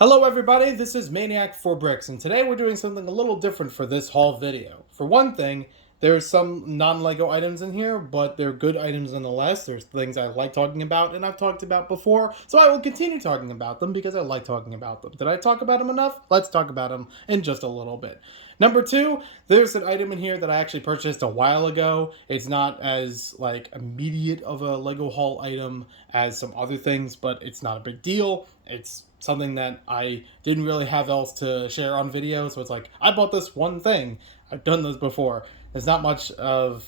Hello everybody, this is Maniac for Bricks, and today we're doing something a little different for this haul video. For one thing, there's some non-LEGO items in here, but they're good items nonetheless. There's things I like talking about and I've talked about before, so I will continue talking about them because I like talking about them. Did I talk about them enough? Let's talk about them in just a little bit. Number two, there's an item in here that I actually purchased a while ago. It's not as immediate of a LEGO haul item as some other things, but it's not a big deal. It's something that I didn't really have else to share on video, so it's like, I bought this one thing. I've done this before. There's not much of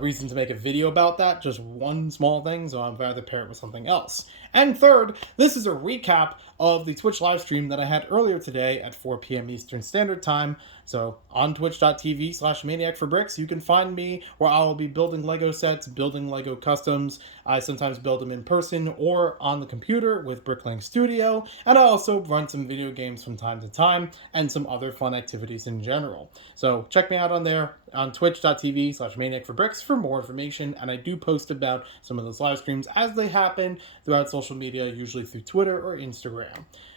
reason to make a video about that, just one small thing, so I'd rather pair it with something else. And third, this is a recap of the Twitch live stream that I had earlier today at 4 p.m. Eastern Standard Time. So on twitch.tv/maniac for bricks, you can find me where I will be building Lego sets, building Lego customs. I sometimes build them in person or on the computer with Bricklink Studio, and I also run some video games from time to time and some other fun activities in general. So check me out on there on twitch.tv/maniac for bricks for more information, and I do post about some of those live streams as they happen throughout social media, usually through Twitter or Instagram.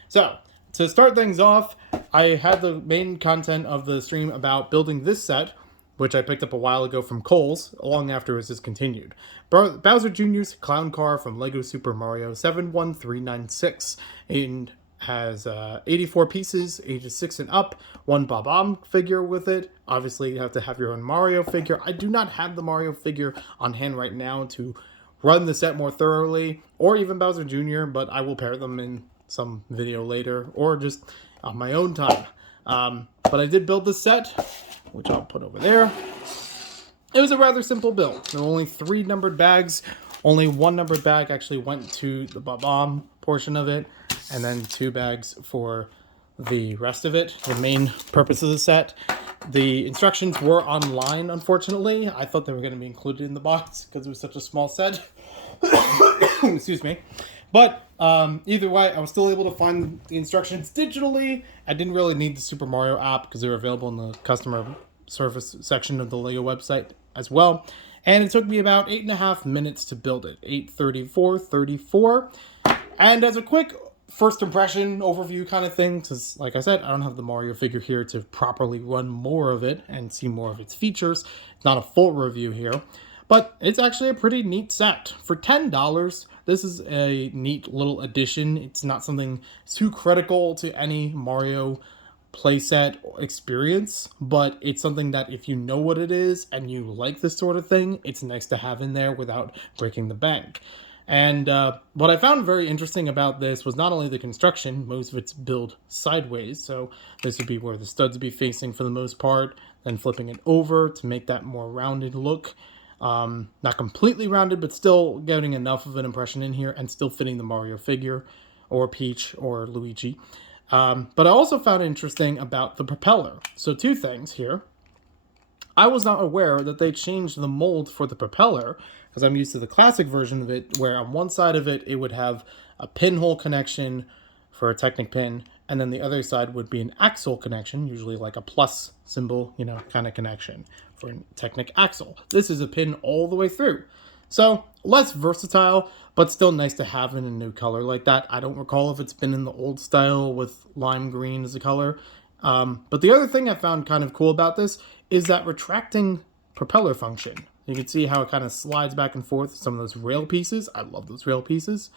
So to start things off, I had the main content of the stream about building this set, which I picked up a while ago from Kohl's, long after it was discontinued. Bowser Jr.'s clown car from Lego Super Mario 71396, and has 84 pieces, ages 6 and up, one Bob-omb figure with it. Obviously, you have to have your own Mario figure. I do not have the Mario figure on hand right now to run the set more thoroughly, or even Bowser Jr., but I will pair them in some video later, or just on my own time. But I did build this set, which I'll put over there. It was a rather simple build. There were only 3 numbered bags. Only 1 numbered bag actually went to the Bob-omb portion of it, and then 2 bags for the rest of it, the main purpose of the set. The instructions were online, unfortunately. I thought they were going to be included in the box because it was such a small set. Excuse me. But either way, I was still able to find the instructions digitally. I didn't really need the Super Mario app because they were available in the customer service section of the LEGO website as well. And it took me about 8.5 minutes to build it, 8:34:34. And as a quick first impression overview kind of thing, because like I said, I don't have the Mario figure here to properly run more of it and see more of its features. It's not a full review here, but it's actually a pretty neat set. For $10, this is a neat little addition. It's not something too critical to any Mario playset experience, but it's something that if you know what it is and you like this sort of thing, it's nice to have in there without breaking the bank. And what I found very interesting about this was not only the construction, most of it's built sideways, so this would be where the studs would be facing for the most part, then flipping it over to make that more rounded look. Not completely rounded, but still getting enough of an impression in here and still fitting the Mario figure, or Peach, or Luigi. But I also found interesting about the propeller. So 2 things here. I was not aware that they changed the mold for the propeller, because I'm used to the classic version of it, where on one side of it, it would have a pinhole connection for a Technic pin, and then the other side would be an axle connection, usually like a plus symbol, kind of connection for a Technic axle. This is a pin all the way through. So less versatile, but still nice to have in a new color like that. I don't recall if it's been in the old style with lime green as a color. But the other thing I found kind of cool about this is that retracting propeller function. You can see how it kind of slides back and forth, some of those rail pieces. I love those rail pieces.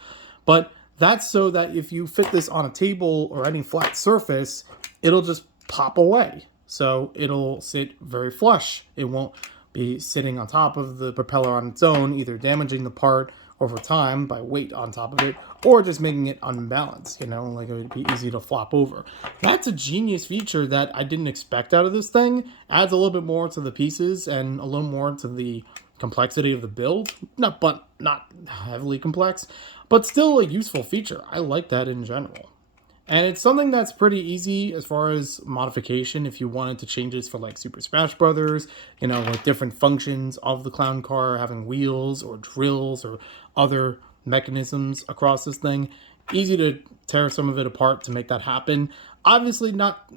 But that's so that if you fit this on a table or any flat surface, it'll just pop away. So it'll sit very flush. It won't be sitting on top of the propeller on its own, either damaging the part over time by weight on top of it, or just making it unbalanced, like it would be easy to flop over. That's a genius feature that I didn't expect out of this thing. Adds a little bit more to the pieces and a little more to the complexity of the build. Not heavily complex, but still a useful feature. I like that in general. And it's something that's pretty easy as far as modification if you wanted to change this for like Super Smash Brothers, with different functions of the clown car, having wheels or drills or other mechanisms across this thing. Easy to tear some of it apart to make that happen. Obviously not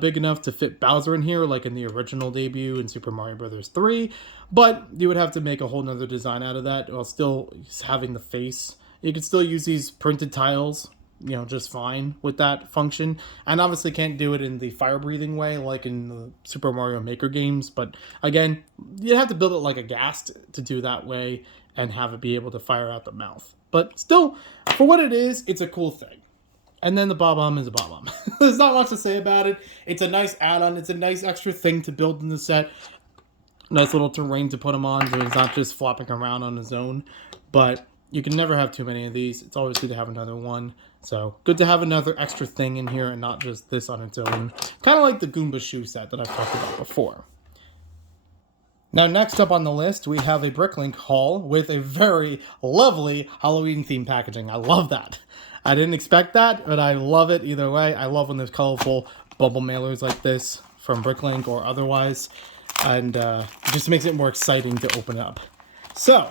big enough to fit Bowser in here like in the original debut in Super Mario Bros. 3, but you would have to make a whole nother design out of that while still having the face. You could still use these printed tiles just fine with that function. And obviously can't do it in the fire-breathing way like in the Super Mario Maker games. But again, you have to build it like a ghast to do that way and have it be able to fire out the mouth. But still, for what it is, it's a cool thing. And then the Bob-omb is a Bob-omb. There's not much to say about it. It's a nice add-on. It's a nice extra thing to build in the set. Nice little terrain to put him on so he's not just flopping around on his own. But you can never have too many of these. It's always good to have another one. So good to have another extra thing in here and not just this on its own. Kind of like the Goomba shoe set that I've talked about before. Now, next up on the list, we have a bricklink haul with a very lovely Halloween-themed packaging. I love that. I didn't expect that, but I love it either way. I love when there's colorful bubble mailers like this from bricklink or otherwise. And it just makes it more exciting to open up. So,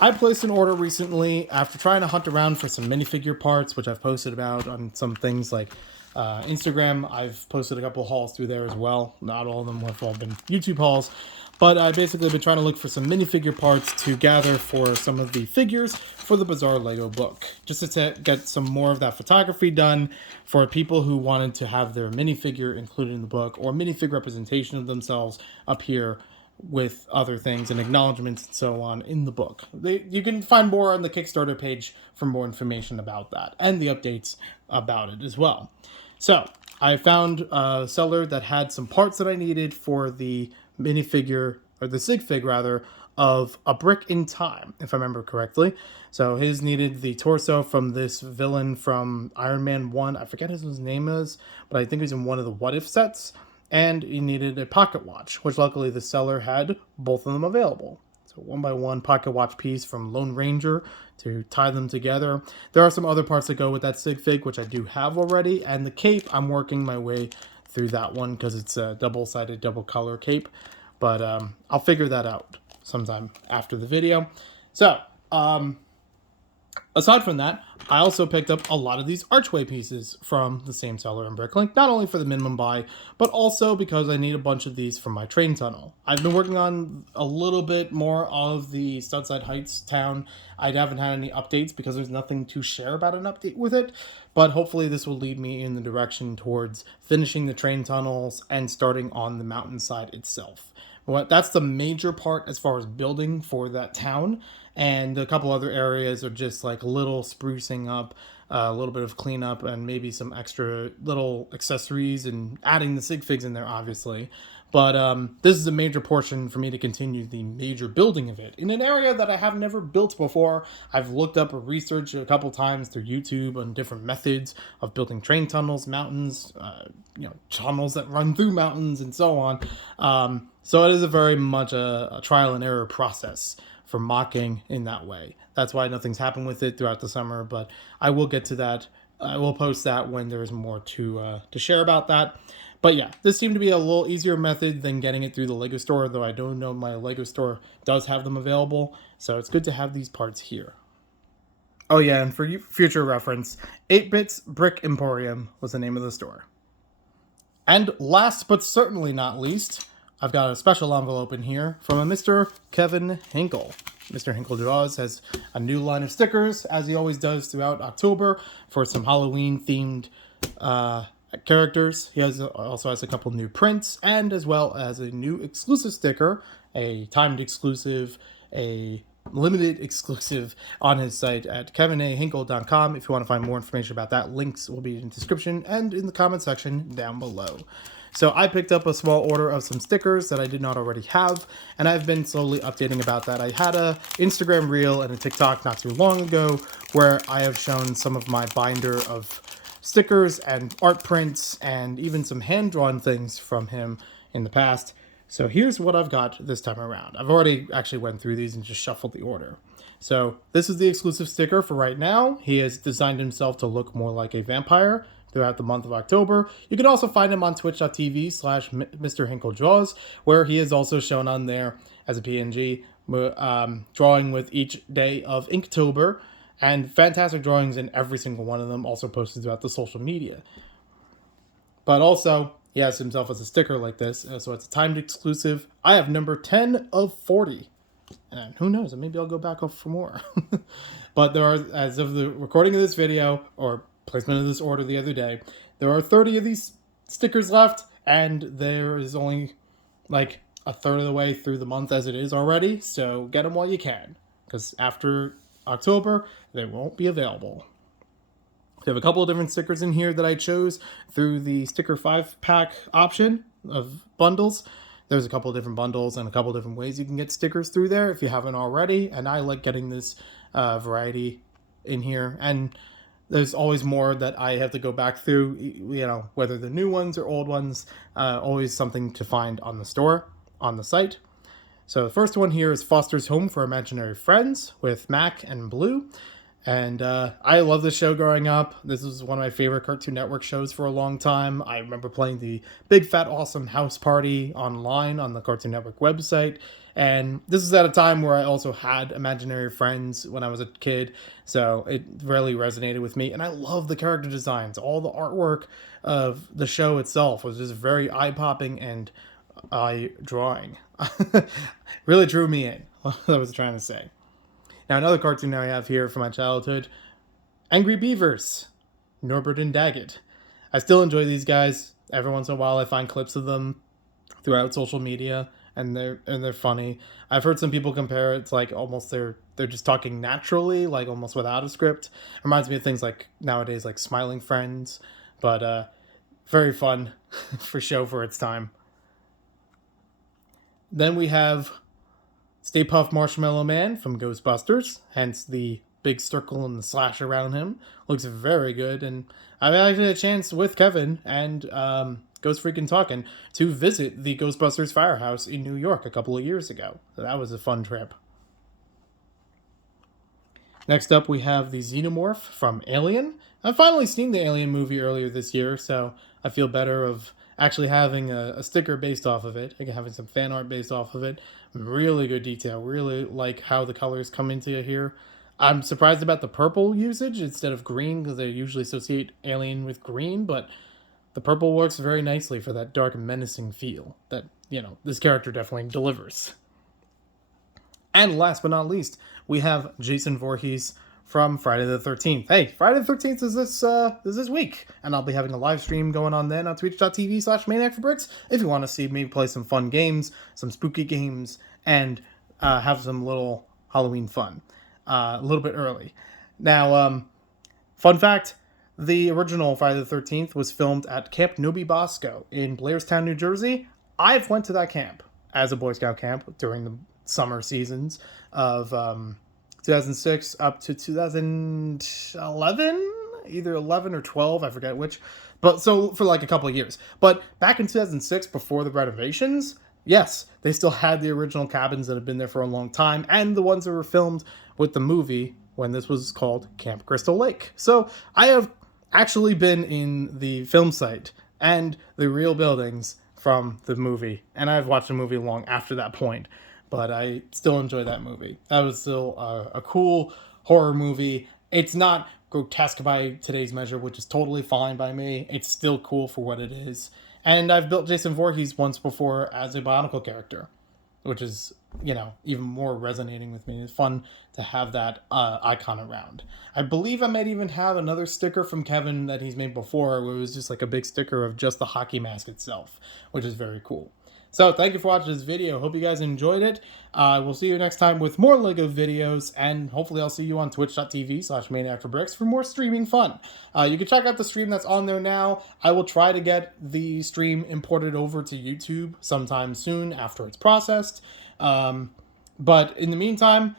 I placed an order recently after trying to hunt around for some minifigure parts, which I've posted about on some things like Instagram. I've posted a couple hauls through there as well. Not all of them have all been YouTube hauls. But I basically been trying to look for some minifigure parts to gather for some of the figures for the Bizarre Lego book. Just to get some more of that photography done for people who wanted to have their minifigure included in the book or minifigure representation of themselves up here with other things and acknowledgements and so on in the book. You can find more on the Kickstarter page for more information about that and the updates about it as well. So I found a seller that had some parts that I needed for the minifigure, or the SigFig rather, of A Brick in Time, if I remember correctly. So his needed the torso from this villain from Iron Man 1. I forget his name is, but I think he was in one of the What If sets. And he needed a pocket watch, which luckily the seller had both of them available. So 1x1 pocket watch piece from Lone Ranger to tie them together. There are some other parts that go with that SigFig, which I do have already. And the cape, I'm working my way through that one because it's a double-sided, double-color cape. But I'll figure that out sometime after the video. So, aside from that, I also picked up a lot of these archway pieces from the same seller in Bricklink, not only for the minimum buy, but also because I need a bunch of these for my train tunnel. I've been working on a little bit more of the Studside Heights town. I haven't had any updates because there's nothing to share about an update with it, but hopefully this will lead me in the direction towards finishing the train tunnels and starting on the mountainside itself. That's the major part as far as building for that town. And a couple other areas are just like a little sprucing up, a little bit of cleanup, and maybe some extra little accessories and adding the SigFigs in there, obviously. But this is a major portion for me to continue the major building of it in an area that I have never built before. I've looked up or researched a couple times through YouTube on different methods of building train tunnels, mountains, tunnels that run through mountains, and so on. So it is a very much a trial and error process for mocking in that way. That's why nothing's happened with it throughout the summer, but I will get to that. I will post that when there's more to share about that. But yeah, this seemed to be a little easier method than getting it through the Lego store, though I don't know my Lego store does have them available. So it's good to have these parts here. Oh yeah, and for future reference, 8 Bits Brick Emporium was the name of the store. And last but certainly not least, I've got a special envelope in here from a Mr. Kevin Hinkle. Mr. Hinkle Draws has a new line of stickers, as he always does throughout October, for some Halloween-themed characters. He also has a couple new prints, and as well as a new exclusive sticker, a timed exclusive, a limited exclusive on his site at kevinahinkle.com. If you want to find more information about that, links will be in the description and in the comment section down below. So I picked up a small order of some stickers that I did not already have, and I've been slowly updating about that. I had a Instagram reel and a TikTok not too long ago where I have shown some of my binder of stickers and art prints and even some hand-drawn things from him in the past. So here's what I've got this time around. I've already actually went through these and just shuffled the order. So this is the exclusive sticker for right now. He has designed himself to look more like a vampire throughout the month of October. You can also find him on twitch.tv/Mr. Hinkle Draws, where he is also shown on there as a PNG, drawing with each day of Inktober, and fantastic drawings in every single one of them, also posted throughout the social media. But also, he has himself as a sticker like this, so it's a timed exclusive. I have number 10 of 40. And who knows, maybe I'll go back up for more. But there are, as of the recording of this video, or placement of this order the other day. There are 30 of these stickers left, and there is only like a third of the way through the month as it is already, so get them while you can, because after October, they won't be available. We have a couple of different stickers in here that I chose through the sticker 5-pack option of bundles. There's a couple of different bundles and a couple of different ways you can get stickers through there if you haven't already, and I like getting this variety in here. And there's always more that I have to go back through, you know, whether the new ones or old ones, always something to find on the store, on the site. So the first one here is Foster's Home for Imaginary Friends with Mac and Blue. And I love this show growing up. This was one of my favorite Cartoon Network shows for a long time. I remember playing the Big Fat Awesome House Party online on the Cartoon Network website. And this is at a time where I also had imaginary friends when I was a kid. So it really resonated with me. And I love the character designs. All the artwork of the show itself was just very eye-popping and eye-drawing. Really drew me in, what I was trying to say. Now, another cartoon I have here from my childhood, Angry Beavers, Norbert and Daggett. I still enjoy these guys. Every once in a while I find clips of them throughout social media, and they're funny. I've heard some people compare it to like almost they're just talking naturally, like almost without a script. Reminds me of things like nowadays like Smiling Friends, but very fun for show for its time. Then we have Stay Puft Marshmallow Man from Ghostbusters, hence the big circle and the slash around him. Looks very good, and I've actually had a chance with Kevin and Ghost Freakin' Talkin' to visit the Ghostbusters firehouse in New York a couple of years ago. So that was a fun trip. Next up, we have the Xenomorph from Alien. I've finally seen the Alien movie earlier this year, so I feel better of actually having a sticker based off of it, having some fan art based off of it. Really good detail. Really like how the colors come into here. I'm surprised about the purple usage instead of green, because they usually associate Alien with green, but the purple works very nicely for that dark, menacing feel that, you know, this character definitely delivers. And last but not least, we have Jason Voorhees from Friday the 13th. Hey, Friday the 13th is this week, and I'll be having a live stream going on then on twitch.tv/maniacforbricks if you want to see me play some fun games, some spooky games, and have some little Halloween fun a little bit early. Now, fun fact, the original Friday the 13th was filmed at Camp Nobi Bosco in Blairstown, New Jersey. I've went to that camp as a Boy Scout camp during the summer seasons of 2006 up to 2011, either 11 or 12, I forget which, but so for like a couple of years. But back in 2006, before the renovations, yes, they still had the original cabins that have been there for a long time, and the ones that were filmed with the movie when this was called Camp Crystal Lake. So I have actually been in the film site and the real buildings from the movie, and I've watched the movie long after that point. But I still enjoy that movie. That was still a cool horror movie. It's not grotesque by today's measure, which is totally fine by me. It's still cool for what it is. And I've built Jason Voorhees once before as a Bionicle character, which is, you know, even more resonating with me. It's fun to have that icon around. I believe I might even have another sticker from Kevin that he's made before, where it was just like a big sticker of just the hockey mask itself, which is very cool. So thank you for watching this video. Hope you guys enjoyed it. We'll see you next time with more LEGO videos, and hopefully I'll see you on twitch.tv/maniacforbricks for more streaming fun. You can check out the stream that's on there now. I will try to get the stream imported over to YouTube sometime soon after it's processed. But in the meantime,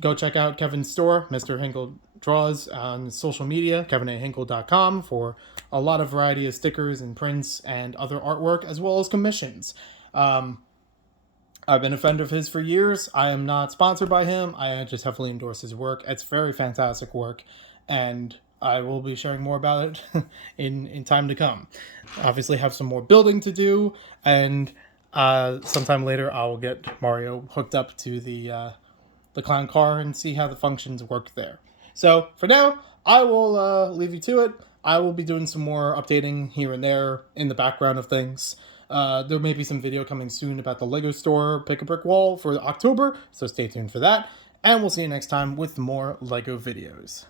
go check out Kevin's store, Mr. Hinkle Draws, on social media, kevinahinkle.com, for a lot of variety of stickers and prints and other artwork, as well as commissions. I've been a friend of his for years. I am not sponsored by him. I just heavily endorse his work. It's very fantastic work, and I will be sharing more about it in time to come. Obviously have some more building to do, and sometime later I will get Mario hooked up to the clown car and see how the functions work there. So for now, I will leave you to it. I will be doing some more updating here and there in the background of things. There may be some video coming soon about the LEGO store Pick-a-Brick Wall for October, so stay tuned for that. And we'll see you next time with more LEGO videos.